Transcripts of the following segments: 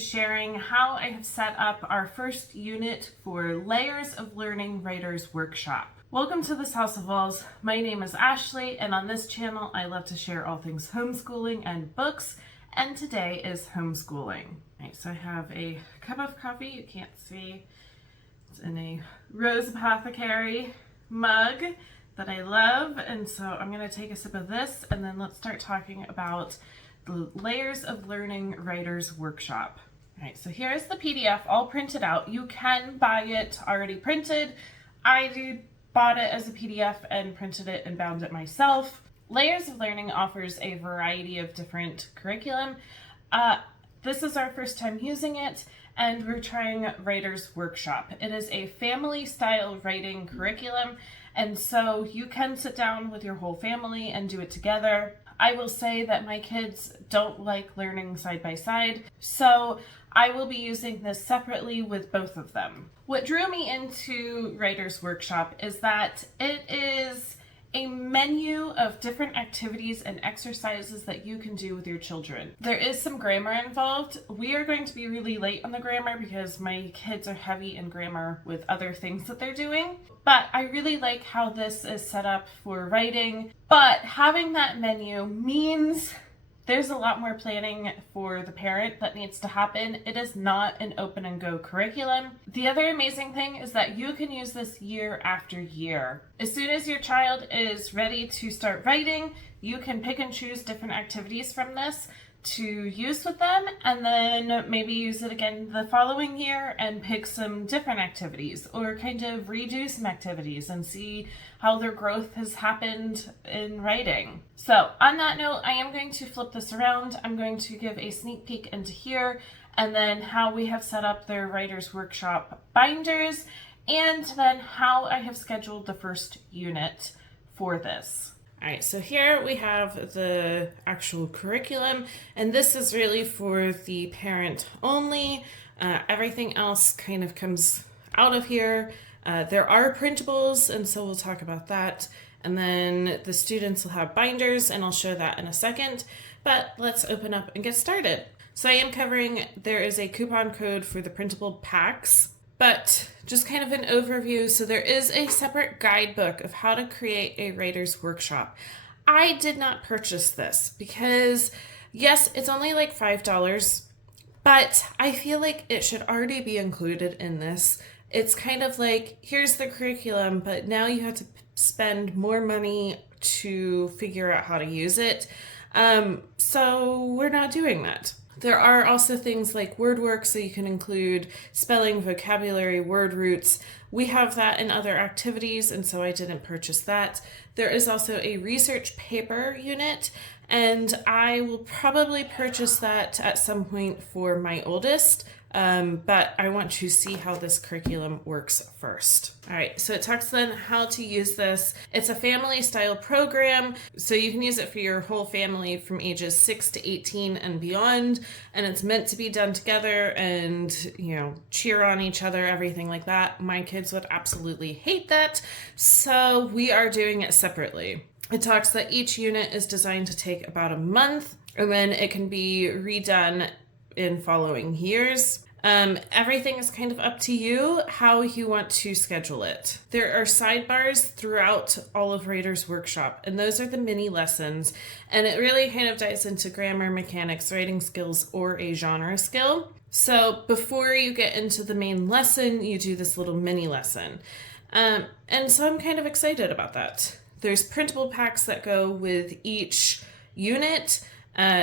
sharing how I have set up our first unit for Layers of Learning Writers Workshop. Welcome to this House of Walls. My name is Ashley, and on this channel I love to share all things homeschooling and books, and today is homeschooling. All right, so I have a cup of coffee. You can't see. It's in a Rose Apothecary mug that I love, and so I'm going to take a sip of this, and then let's start talking about the Layers of Learning Writers Workshop. All right, so here's the PDF all printed out. You can buy it already printed. I bought it as a PDF and printed it and bound it myself. Layers of Learning offers a variety of different curriculum. This is our first time using it, and we're trying Writers Workshop. It is a family-style writing curriculum, and so you can sit down with your whole family and do it together. I will say that my kids don't like learning side by side, so I will be using this separately with both of them. What drew me into Writers Workshop is that it is a menu of different activities and exercises that you can do with your children. There is some grammar involved. We are going to be really late on the grammar because my kids are heavy in grammar with other things that they're doing. But I really like how this is set up for writing. But having that menu means there's a lot more planning for the parent that needs to happen. It is not an open and go curriculum. The other amazing thing is that you can use this year after year. As soon as your child is ready to start writing, you can pick and choose different activities from this to use with them, and then maybe use it again the following year and pick some different activities, or kind of redo some activities and see how their growth has happened in writing. So on that note, I am going to flip this around. I'm going to give a sneak peek into here, and then how we have set up their Writers Workshop binders, and then how I have scheduled the first unit for this. All right, so here we have the actual curriculum, and this is really for the parent only. Everything else kind of comes out of here. There are printables, and so we'll talk about that. And then the students will have binders, and I'll show that in a second. But let's open up and get started. So I am covering, there is a coupon code for the printable packs. But just kind of an overview, so there is a separate guidebook of how to create a writer's workshop. I did not purchase this because, yes, it's only like $5, but I feel like it should already be included in this. It's kind of like, here's the curriculum, but now you have to spend more money to figure out how to use it. So we're not doing that. There are also things like word work, so you can include spelling, vocabulary, word roots. We have that in other activities, and so I didn't purchase that. There is also a research paper unit, and I will probably purchase that at some point for my oldest, but I want to see how this curriculum works first. All right, so it talks then how to use this. It's a family style program, so you can use it for your whole family from ages 6 to 18 and beyond, and it's meant to be done together and, you know, cheer on each other, everything like that. My kids would absolutely hate that, so we are doing it separately. It talks that each unit is designed to take about a month, and then it can be redone in following years. Everything is kind of up to you how you want to schedule it. There are sidebars throughout all of Writers Workshop, and those are the mini lessons, and it really kind of dives into grammar, mechanics, writing skills, or a genre skill. So before you get into the main lesson, you do this little mini lesson. And so I'm kind of excited about that. There's printable packs that go with each unit.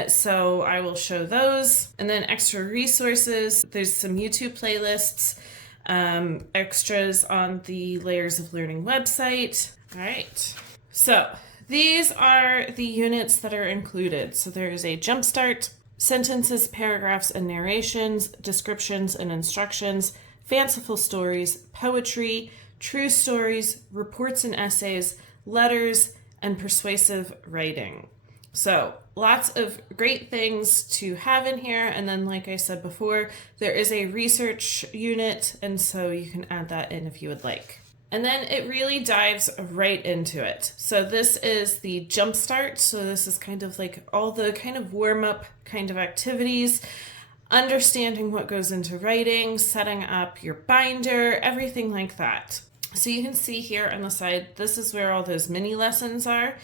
So I will show those, and then extra resources. There's some YouTube playlists, extras on the Layers of Learning website. All right, so these are the units that are included. So there is a jumpstart, sentences, paragraphs, and narrations, descriptions and instructions, fanciful stories, poetry, true stories, reports and essays, letters, and persuasive writing. So lots of great things to have in here. And then, like I said before, there is a research unit, and so you can add that in if you would like. And then it really dives right into it. So this is the jumpstart. So this is kind of like all the kind of warm-up kind of activities. understanding what goes into writing, setting up your binder, everything like that. So you can see here on the side, this is where all those mini lessons are.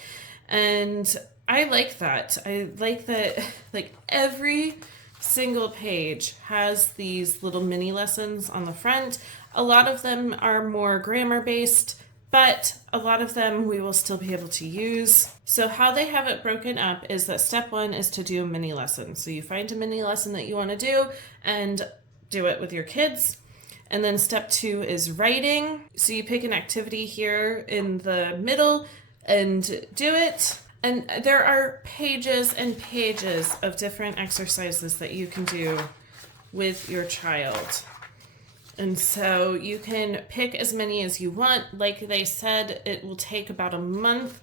And I like that. I like that like every single page has these little mini lessons on the front. A lot of them are more grammar based, but a lot of them we will still be able to use. So how they have it broken up is that step 1 is to do a mini lesson. So you find a mini lesson that you want to do and do it with your kids. And then step 2 is writing. So you pick an activity here in the middle and do it. And there are pages and pages of different exercises that you can do with your child. And so you can pick as many as you want. Like they said, it will take about a month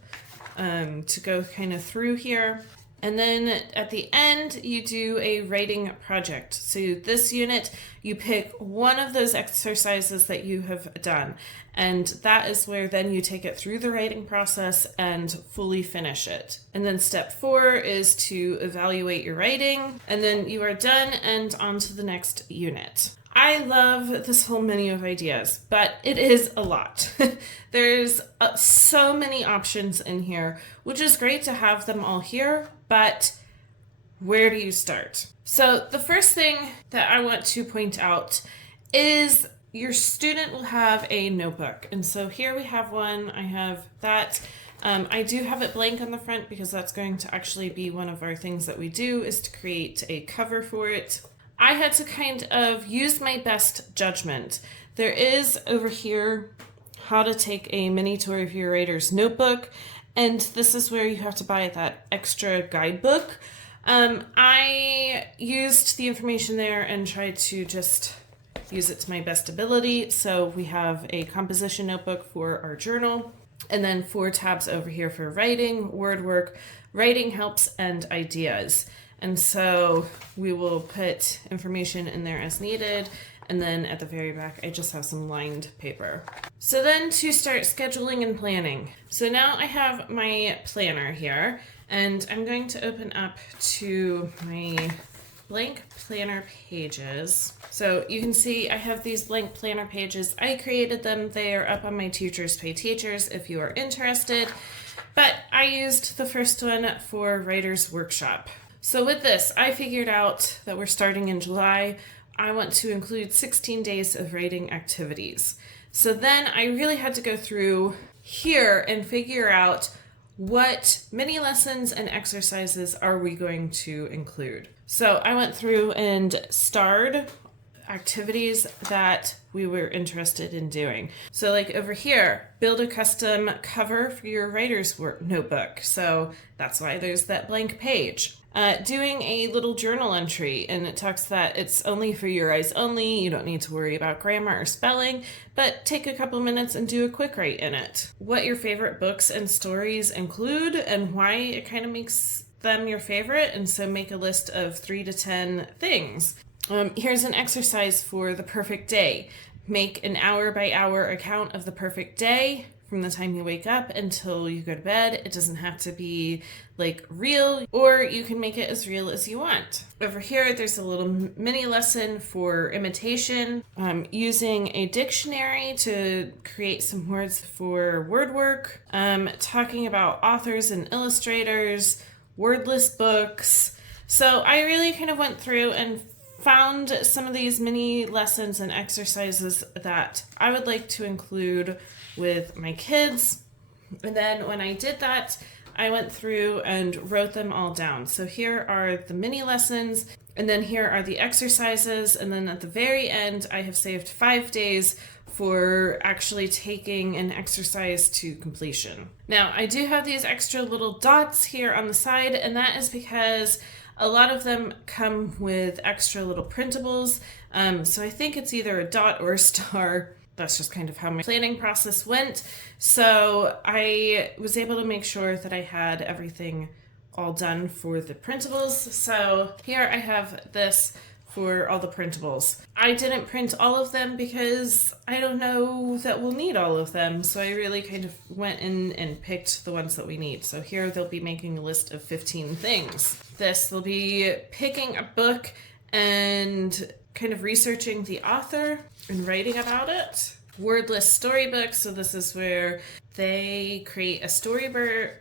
to go kind of through here. And then at the end, you do a writing project. So this unit, you pick one of those exercises that you have done. And that is where then you take it through the writing process and fully finish it. And then step 4 is to evaluate your writing. And then you are done and on to the next unit. I love this whole menu of ideas, but it is a lot. There's so many options in here, which is great to have them all here, but where do you start? So the first thing that I want to point out is your student will have a notebook. And so here we have one. I have that. I do have it blank on the front because that's going to actually be one of our things that we do is to create a cover for it. I had to kind of use my best judgment. There is over here how to take a mini tour of your writer's notebook, and this is where you have to buy that extra guidebook. I used the information there and tried to just use it to my best ability. So we have a composition notebook for our journal, and then 4 tabs over here for writing, word work, writing helps, and ideas. And so we will put information in there as needed. And then at the very back, I just have some lined paper. So then to start scheduling and planning. So now I have my planner here, and I'm going to open up to my blank planner pages. So you can see I have these blank planner pages. I created them. They are up on my Teachers Pay Teachers if you are interested. But I used the first one for Writer's Workshop. So with this, I figured out that we're starting in July. I want to include 16 days of writing activities. So then I really had to go through here and figure out what mini lessons and exercises are we going to include. So I went through and starred activities that we were interested in doing. So like over here, build a custom cover for your writer's notebook. So that's why there's that blank page. Doing a little journal entry, and it talks that it's only for your eyes only. You don't need to worry about grammar or spelling, but take a couple minutes and do a quick write in it. What your favorite books and stories include and why it kind of makes them your favorite, and so make a list of 3 to 10 things. Here's an exercise for the perfect day. Make an hour-by-hour account of the perfect day from the time you wake up until you go to bed. It doesn't have to be like real, or you can make it as real as you want. Over here, there's a little mini lesson for imitation, using a dictionary to create some words for word work, talking about authors and illustrators, wordless books. So I really kind of went through and found some of these mini lessons and exercises that I would like to include with my kids. And then when I did that, I went through and wrote them all down. So here are the mini lessons, and then here are the exercises, and then at the very end, I have saved 5 days for actually taking an exercise to completion. Now, I do have these extra little dots here on the side, and that is because a lot of them come with extra little printables. So I think it's either a dot or a star. That's just kind of how my planning process went. So I was able to make sure that I had everything all done for the printables. So here I have this for all the printables. I didn't print all of them because I don't know that we'll need all of them. So I really kind of went in and picked the ones that we need. So here they'll be making a list of 15 things. This, they'll be picking a book and kind of researching the author and writing about it. Wordless storybook, so this is where they create a storyboard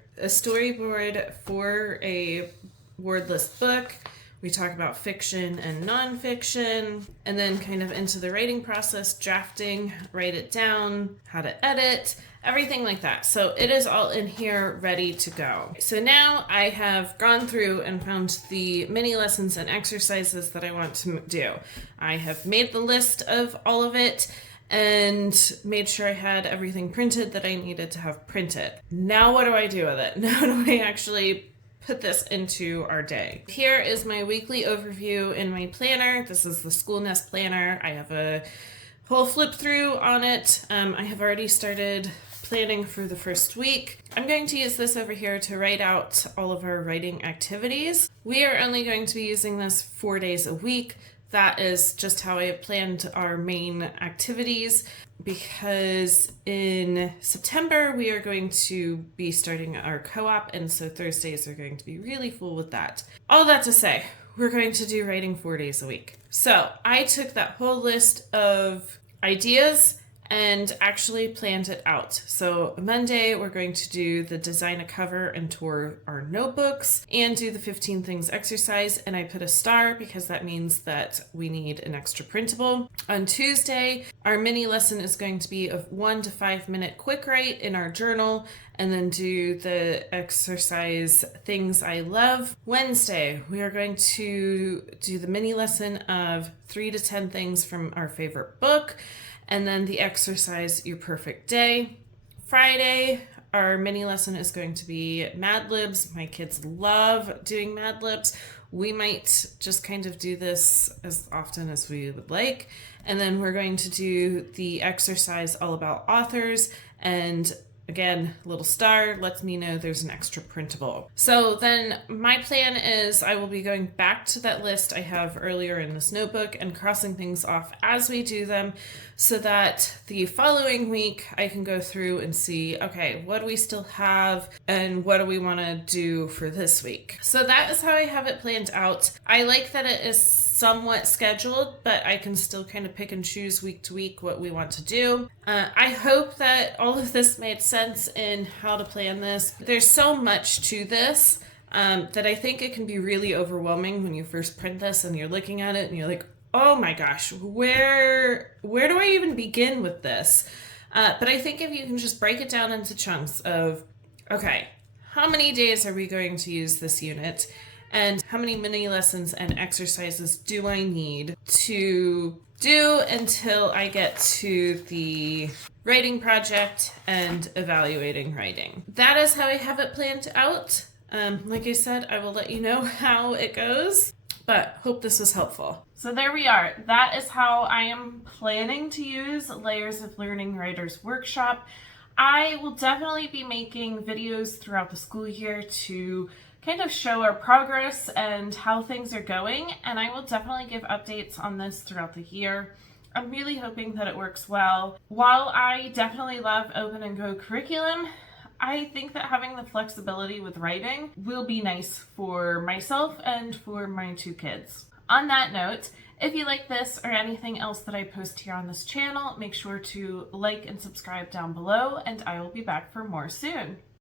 for a wordless book. We talk about fiction and nonfiction, and then kind of into the writing process, drafting, write it down, how to edit, everything like that. So it is all in here ready to go. So now I have gone through and found the mini lessons and exercises that I want to do. I have made the list of all of it and made sure I had everything printed that I needed to have printed. Now what do I do with it? Now do I actually put this into our day? Here is my weekly overview in my planner. This is the School Nest planner. I have a whole flip through on it. I have already started planning for the first week. I'm going to use this over here to write out all of our writing activities. We are only going to be using this 4 days a week. That is just how I have planned our main activities, because in September we are going to be starting our co-op, and so Thursdays are going to be really full with that. All that to say, we're going to do writing 4 days a week. So I took that whole list of ideas and actually planned it out. So Monday, we're going to do the design a cover and tour our notebooks and do the 15 things exercise. And I put a star because that means that we need an extra printable. On Tuesday, our mini lesson is going to be a 1 to 5 minute quick write in our journal, and then do the exercise things I love. Wednesday, we are going to do the mini lesson of 3 to 10 things from our favorite book, and then the exercise, your perfect day. Friday, our mini lesson is going to be Mad Libs. My kids love doing Mad Libs. We might just kind of do this as often as we would like. And then we're going to do the exercise all about authors, and again, little star lets me know there's an extra printable. So then my plan is I will be going back to that list I have earlier in this notebook and crossing things off as we do them, so that the following week I can go through and see, okay, what do we still have and what do we want to do for this week? So that is how I have it planned out. I like that it is somewhat scheduled, but I can still kind of pick and choose week to week what we want to do. I hope that all of this made sense in how to plan this. There's so much to this that I think it can be really overwhelming when you first print this and you're looking at it and you're like, oh my gosh, where do I even begin with this? But I think if you can just break it down into chunks of, okay, how many days are we going to use this unit? And how many mini lessons and exercises do I need to do until I get to the writing project and evaluating writing? That is how I have it planned out. Like I said, I will let you know how it goes, but hope this was helpful. So there we are. That is how I am planning to use Layers of Learning Writers Workshop. I will definitely be making videos throughout the school year to kind of show our progress and how things are going, and I will definitely give updates on this throughout the year. I'm really hoping that it works well. While I definitely love open and go curriculum, I think that having the flexibility with writing will be nice for myself and for my 2 kids. On that note, if you like this or anything else that I post here on this channel, make sure to like and subscribe down below, and I will be back for more soon.